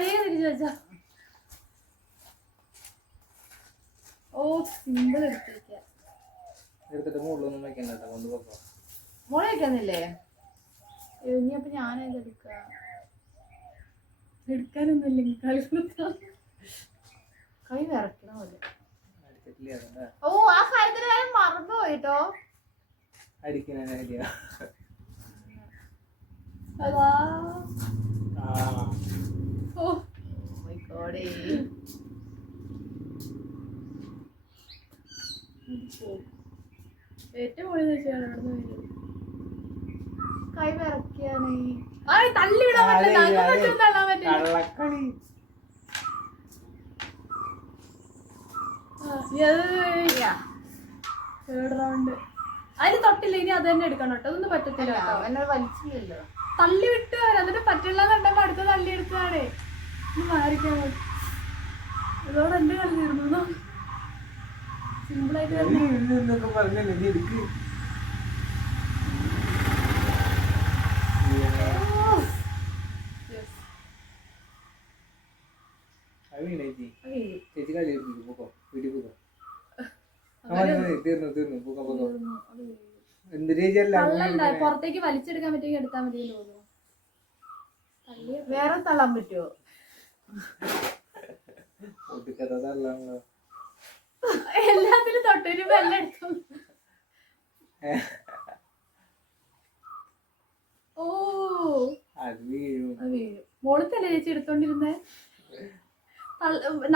പരിപാടിയെ തിരിച്ചു വെച്ചാ. ഓ സിമ്പിൾ എടുത്തിട്ട് മുകളിലൊന്നും വെക്കണ്ട കൊണ്ടുപോക്കോ. മോളെ വെക്കാന്നില്ലേ? ഇനി അപ്പൊ ഞാനത് എടുക്കാനൊന്നുമില്ലെങ്കിൽ കൈ വിറക്കണ പോലെ. ഓ ആ കാര്യത്തിന് ഞാൻ മറന്നു പോയിട്ടോ. ഏറ്റവും കൂടുതൽ കൈ വിറക്കിയാണ്. തള്ളി വിടാൻ പറ്റില്ല. തള്ളാൻ പറ്റില്ല. അതിന് തൊട്ടില്ല. ഇനി അത് തന്നെ എടുക്കണം കേട്ടോ. അതൊന്നും പറ്റത്തില്ല. വലിച്ചില്ലല്ലോ. തള്ളി വിട്ട് അതിന് പറ്റില്ല കണ്ടപ്പോ അടുത്ത തള്ളി എടുത്തതാണ്. മാറിക്കാൻ ഇതോടെ എന്റെ കളി തീർന്നു. സിമ്പിളായിട്ട് പുറത്തേക്ക് വലിച്ചെടുക്കാൻ പറ്റുമെങ്കിൽ എടുത്താൽ മതി തോന്നുന്നു. വേറെ തള്ളാൻ പറ്റുമോ? എല്ലാത്തിനും തൊട്ടൊരു വെള്ളം എടുത്തു. ഓ മോളത്തല്ലേ ചേച്ചി എടുത്തോണ്ടിരുന്നേ?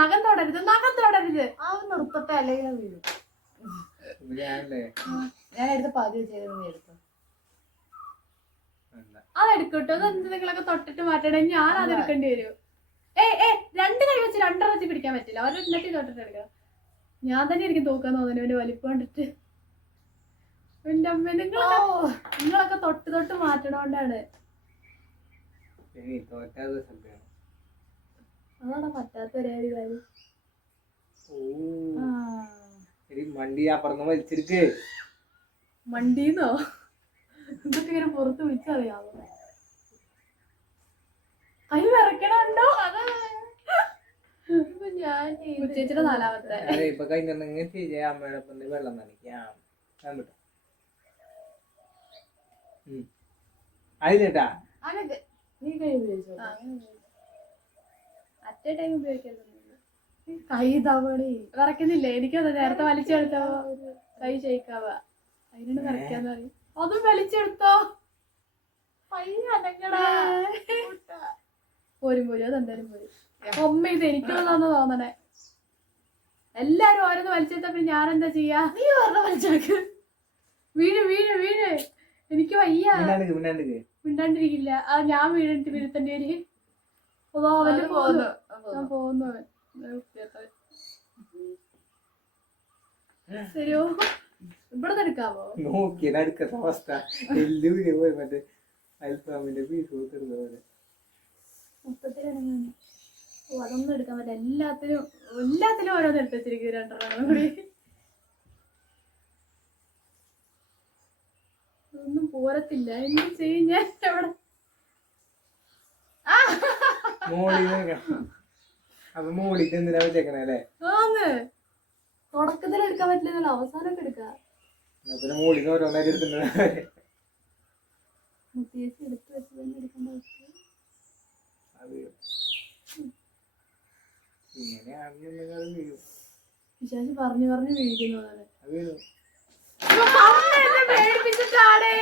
നഖം തൊടരുത്, നഖം തൊടരുത്. ആ നിർത്തട്ടെ, അല്ലെങ്കിൽ വീഴും. ഞാൻ എടുത്ത പകുതി ചെയ്ത് എടുത്തു. അതെടുക്കട്ടോ. അത് എന്തെങ്കിലുമൊക്കെ തൊട്ടിട്ട് മാറ്റണേ. ഞാൻ അത് എടുക്കേണ്ടി വരും. രണ്ട് കൈ വെച്ച് രണ്ടെണ്ണത്തി പിടിക്കാൻ പറ്റില്ല. ഒരെണ്ണത്തി തൊട്ടിട്ട് എടുക്കണം. ഞാൻ തന്നെ എനിക്ക് തൂക്കാൻ തോന്നുന്നു അവന്റെ വലിപ്പം കണ്ടിട്ട്. എന്റെ അമ്മ നിങ്ങളൊക്കെ തൊട്ട് തൊട്ട് മാറ്റണോണ്ടാണ്. അതാണ് പറ്റാത്ത ഒരേ കാര്യം. മണ്ടീന്നോ ഇതൊക്കെ ഇങ്ങനെ പുറത്ത് വിളിച്ചറിയാവോ? കൈ വിറക്കണുണ്ടോ? ഞാൻ ചേച്ചിയുടെ നാലാമത്തെ വെള്ളം നനയ്ക്കാം. അതിലേട്ടാ നീ കൈ ഉപയോഗിച്ചോ? അറ്റ ടൈം ഉപയോഗിക്കരുത്. കൈ തവണി വിറക്കുന്നില്ലേ? എനിക്കത് നേരത്തെ വലിച്ചെടുത്തോ കൈ ഷെയ്ക്കാവ. അതിനാണ് വിറയ്ക്കാന്ന് പറയും. അതും വലിച്ചെടുത്തോ പോരും പോരും. അതെന്തായാലും പോരും. അമ്മ ഇത് എനിക്കുള്ളതാന്ന് തോന്നണേ. എല്ലാരും ഓരോന്ന് വലിച്ചെടുത്തപ്പോ ഞാൻ എന്താ ചെയ്യാ? നീ ഓരോ വലിച്ചെടുക്ക്. വീഴ് വീഴ് വീഴ്. എനിക്ക് വയ്യ. മിണ്ടാണ്ടിരിക്കില്ല. ഞാൻ വീണിട്ട് വീഴ്ത്തണ്ടി വരും. അവന് പോന്നു. ഞാൻ പോന്നു. ശരിയോ? ഇവിടെ എടുക്കാമോ? നോക്കിയത് അടുക്കത്തെ അവസ്ഥ. മറ്റേ അൽഫാമിന്റെ പീസ് കൊടുത്തിരുന്ന പോലെ മൊത്തത്തിലിറങ്ങാൻ. അതൊന്നും എടുക്കാൻ പറ്റില്ല. എല്ലാത്തിനും ഓരോന്ന് എടുത്ത് വെച്ചിരിക്കും. രണ്ടെണ്ണം കൂടി ഒന്നും പോരത്തില്ല. എന്ത് ചെയ്യും ഞാൻ? എവിടെ മോളിട്ട് എന്തിനാ വെച്ചേക്കണേ? ആന്ന് തുടക്കത്തിൽ എടുക്കാൻ പറ്റില്ല, അവസാനമൊക്കെ എടുക്കാം. മോളിന്ന് ഓരോന്നായിട്ട് എടുത്തിട്ടുണ്ട്. മുത്തിയേച്ചി എടുത്ത് വെച്ച് തന്നെ എടുക്കേണ്ട അവസ്ഥ. വിശാശി പറഞ്ഞു പറഞ്ഞു വീഴിക്കുന്നതാണ്. പേടിപ്പിച്ചിട്ടാടേ.